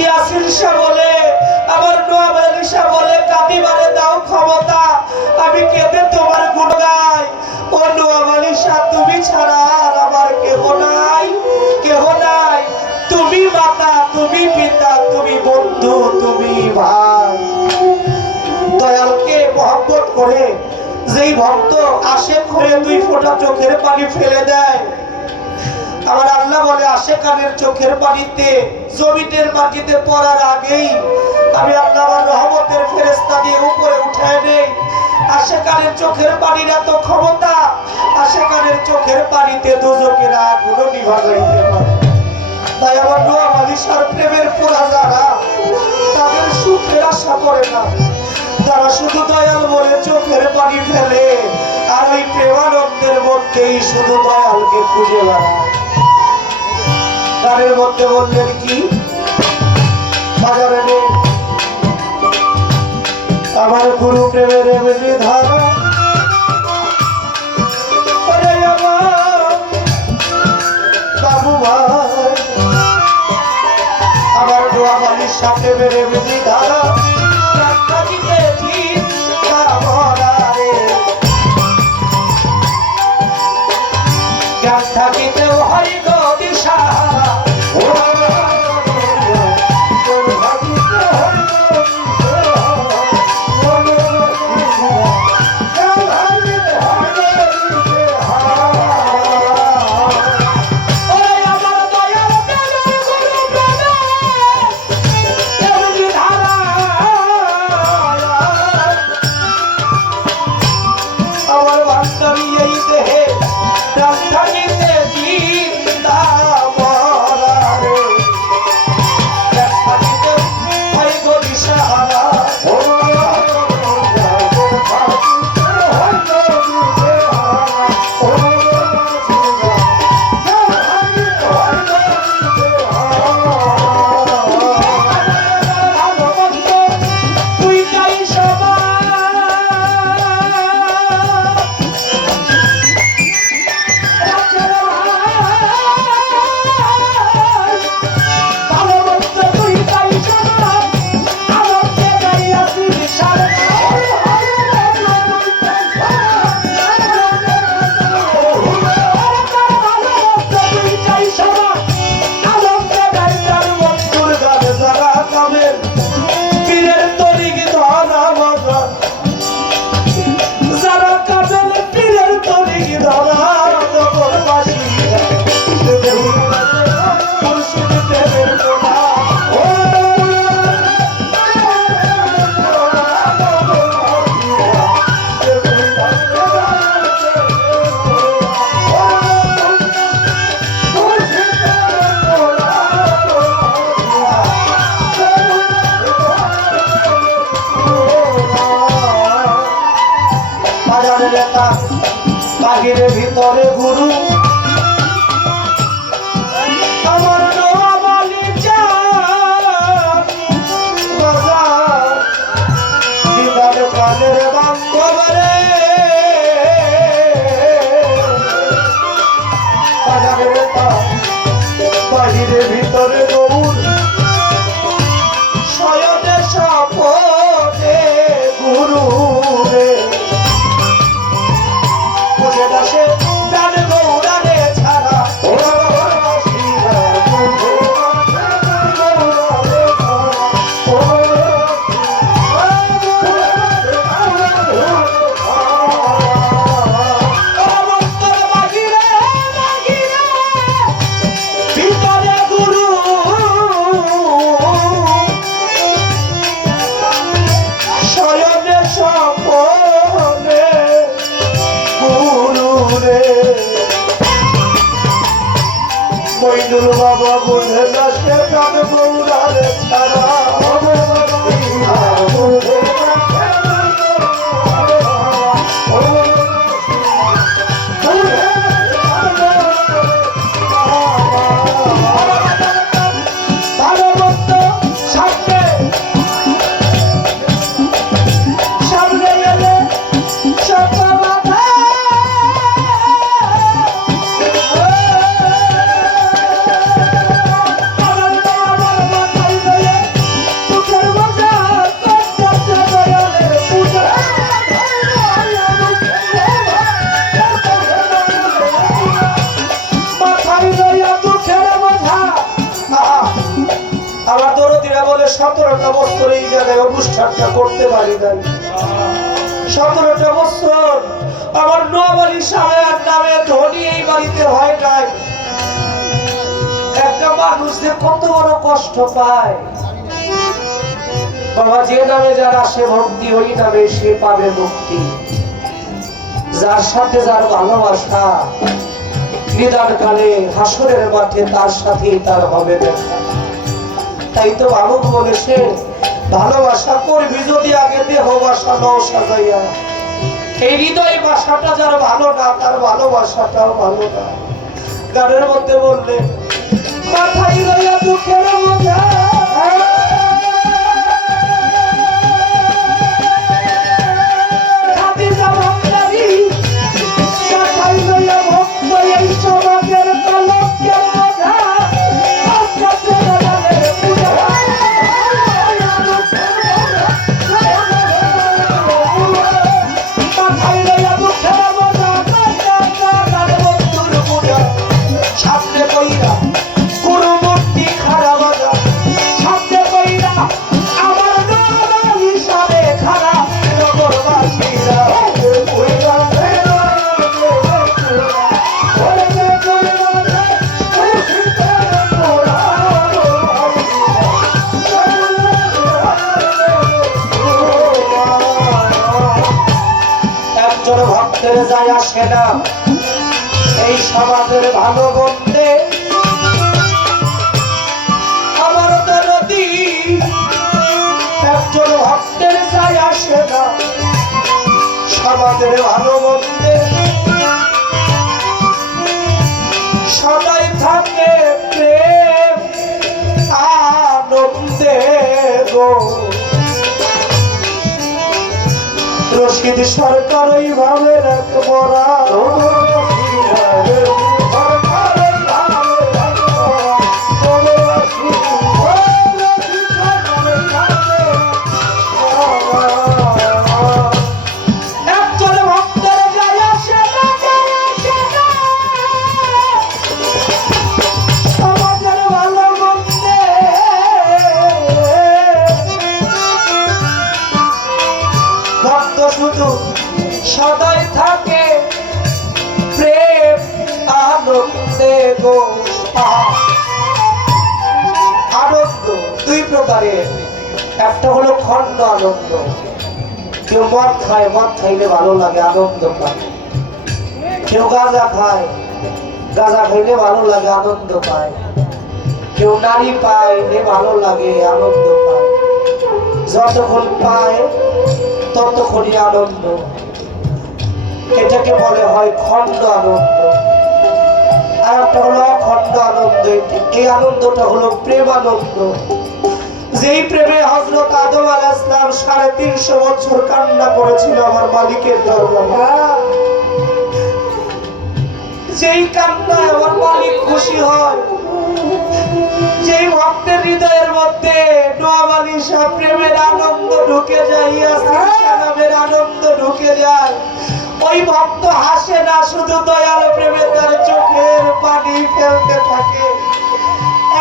ইয়াসির শাহ বলে, আমার নোয়াব আলী শাহ বলে, কাঁদিবারে দাও ক্ষমতা, আমি কেঁদে তোমার গুণ গাই। ও নোয়াব আলী শাহ, তুমি ছাড়া আর আমার কেহ নাই, কেহ নাই। তুমি মাতা, তুমি পিতা, তুমি বন্ধু, তুমি ভাই। দয়ালকে মহব্বত করে যেই ভক্ত আশেক হয়ে 2 ফোঁটা চোখের পানি ফেলে দেয়, আমার আল্লাহ বলে আশেকানের চোখের পানিতে জমিনের মাটিতে পড়ার আগেই আমি আল্লাহ আমার রহমতের ফেরেশতা দিয়ে উপরে উঠায় নেই। আশেকানের চোখের পানির এত ক্ষমতা, আশেকানের চোখের পানিতে দোজখের আগুনও নিভাইতে পারে। তাই আমার নোয়াব আলী শাহর প্রেমের পোড়া যারা, তাদের সুখের আশা করে না, তারা শুধু দয়াল বলে চোখের পানি ফেলে, আর ওই প্রেমানন্দের মধ্যেই শুধু দয়ালকে খুঁজে বেড়ায়। গানের মধ্যে বললেন কি, বাজারে নেই আমার গুরু প্রেমের এমনি ধারা, বাবু ভাই আমার নোয়াব আলী শাহ প্রেমের এমনি ধারা, জ্ঞান থাকিতেও হয় গো দিশাহারা, বাহিরে ভিতরে গুরু আমার নোয়াব আলী শাহ, দিদার কালের বান্ধব রে, বাহিরে ভিতরে গৌর শয়নে স্বপনে গুরু রে, দাসে প্রাণ গৌরারে ছাড়া ভিতরে গুরু শয়নে স্বপনে মইনুল বাবা বোঝে না সে প্রাণ গৌরারে ছাড়া, আমার দরদিরা বলে 17টা বছর এই জায়গায় অনুষ্ঠানটা করতে পারি নাই। 17টা বছর আমার নোয়াবাড়ি সাহেবের নামে ধনী এই বাড়িতে হয় নাই। একটা মানুষ যে কত বড় কষ্ট পায় বাবা, যে নামে যার আসে ভক্তি ওই নামে সে পাবে মুক্তি। যার সাথে যার ভালোবাসা নিদান কালে হাসরের মাঠে তার সাথে তার হবে দেখা। তাই তো বাবুক বলেছে ভালোবাসা করবি যদি আগে দেহ বাসা নাও সাজাইয়া। এই হৃদয় বাসাটা যার ভালো না তার ভালোবাসাটাও ভালো না। গানের মধ্যে বললে মাথায় লইয়া দুঃখের বোঝা যায় আসে না এই সমাজের ভালো বলতে। আমার দরদি একজন ভক্তের যায় আসে না সমাজের ভালো বলতে। সদাই থাকে প্রেম আনন্দে গো। রশিদ সরকার ওইভাবে রাখবরা সদাই থাকে প্রেম আনন্দে গো। আনন্দ দুই প্রকারের, একটা হলো খণ্ড আনন্দ। কেউ মদ খায়, মদ খাইলে ভালো লাগে আনন্দ পায়। কেউ গাঁজা খায়, গাঁজা খাইলে ভালো লাগে আনন্দ পায়। কেউ নারী পাইলে ভালো লাগে আনন্দ পায়। যতক্ষণ পায় ততক্ষণই আনন্দ। এটাকে বলে হয় খণ্ড আনন্দ। আর একটা হলো অখণ্ড আনন্দ। এই আনন্দটা হলো প্রেম আনন্দ। যেই প্রেমে হযরত আদম আলাইহিস সালাম 350 বছর কান্না করেছিল আমার মালিকের দরবারে। যেই কান্নায় আমার মালিক খুশি হয়, যেই ভক্তের হৃদয়ের মধ্যে নোয়াবালি শাহ প্রেমের আনন্দ ঢুকে যায়, ইয়াসিন সালামের আনন্দ ঢুকে যায়, ওই ভক্ত হাসে না, শুধু দয়াল প্রেমে তার চোখের পানি ফেলতে থাকে।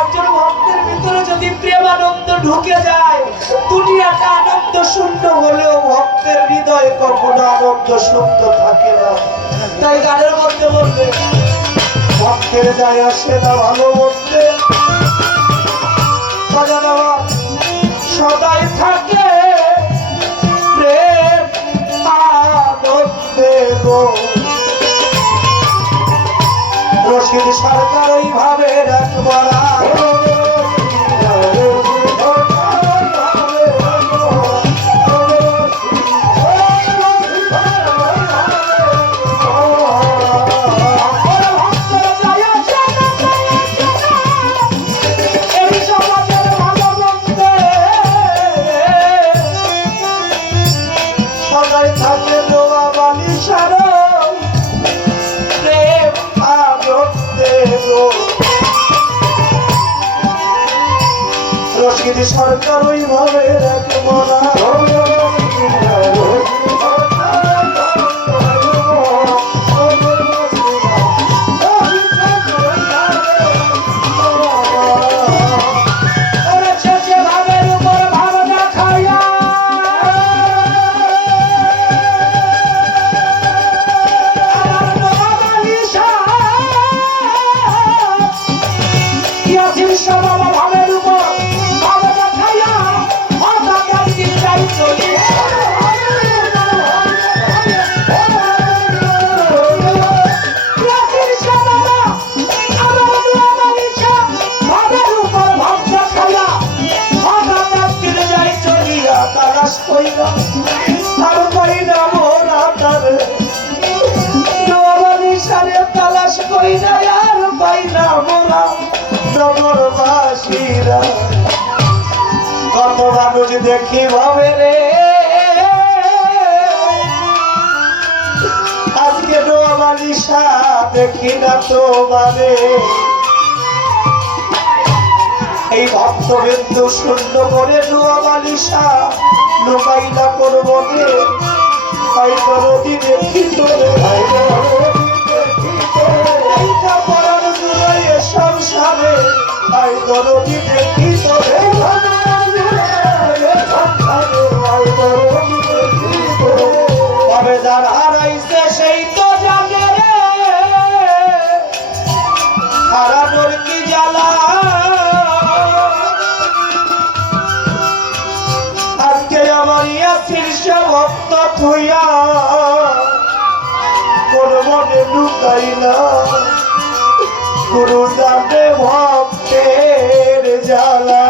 একজন ভক্তের ভিতরে যদি প্রেমানন্দ ঢুকে যায়, দুনিয়াটা আনন্দ শূন্য হলেও ভক্তের হৃদয়ে কখনো আনন্দ শূন্য থাকে না। তাই গানের মধ্যে বলবে ভক্তের যায় আসে না ভালো মধ্যে, সদাই থাকে প্রেম আনন্দে গো। রশিদ সরকার ওইভাবে রাখবরা রশিদ সরকার ওইভাবে রাখবরা মানুষ দেখি ভাবে রে আজকে নোয়াবালিশা দেখি না তোমারে এই ভক্তবিন্দু শূন্য করে নোয়াবালিশা লুকাইলা করবো রে ভাই দরদি দেখি তোরে ভাই সংসারে ভাই দরদি দেখি তোরে যার হারাইছে সেই তো জানে রে হারানোর কি জ্বালা আজকে আমার শীর্ষ ভক্ত থুইয়া কোন মনে লুকাইলা গুরু জানে ভক্তের জ্বালা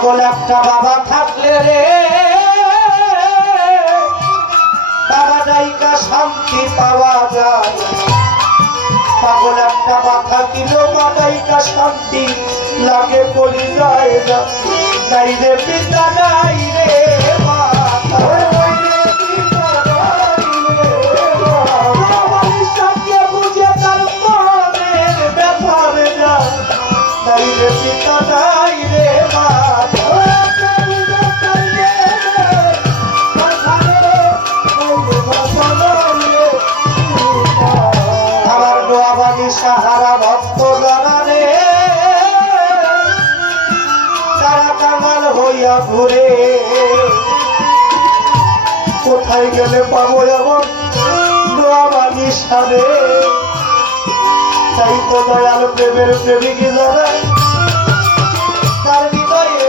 পাগল একটা বাবা থাকলে রে বাবা দায়িকা শান্তি পাওয়া যায় পাগল একটা বাধা কিল বাবাইকা শান্তি লাগে কলি যায় না নাই রে পিতা নাই রে মাতা বুঝে তার মনের ব্যথার যায় নাই রে পিতা নাই রে মাতা সাহারা ভক্ত জানারে তারা কাঙাল হইয়া ঘুরে কোথায় গেলে পাবো এমন নোয়াবানি সারে তাই তো দয়াল প্রেমের প্রেমিক যারা তার হৃদয়ে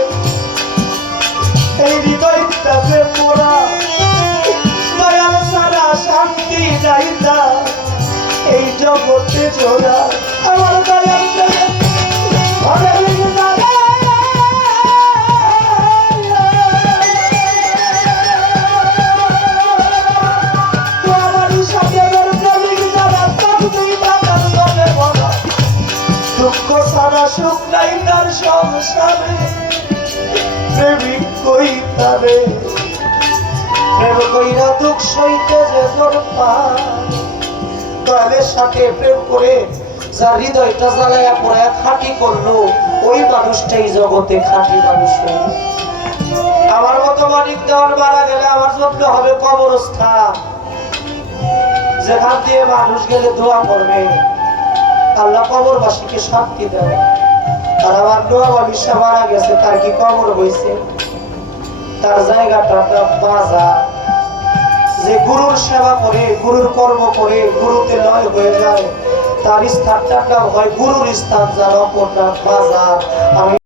এই হৃদয়টাতে পোড়া দয়াল সারা শান্তি যাইতা এই জগতে জোড়া আমার দয়াল দুঃখ সারা সুখ নাই তার সংসারে প্রেমিক কই তারে প্রেম কইরা দুঃখ সইতে যে তোর পায় দয়ালের সাথে প্রেম করে যার হৃদয়টা জ্বালায়া পড়ায়া খাঁটি করলো ওই মানুষটাই জগতে খাঁটি মানুষ হইল আমার মতো মানিক দেওয়ার মারা গেলে আমার জন্য হবে কবরস্থান যেখান দিয়ে মানুষ গেলে দোয়া করবে আল্লাহ কবরবাসীকে শান্তি দেয় আর আমার নোয়াবালিশা মারা গেছে তার কি কবর হয়েছে তার জায়গাটা বাজার যে গুরুর সেবা করে গুরুর কর্ম করে গুরুতে লয় হয়ে যায় তার স্থানটার নাম হয় গুরুর স্থান যার অপর নাম বাজার। আমি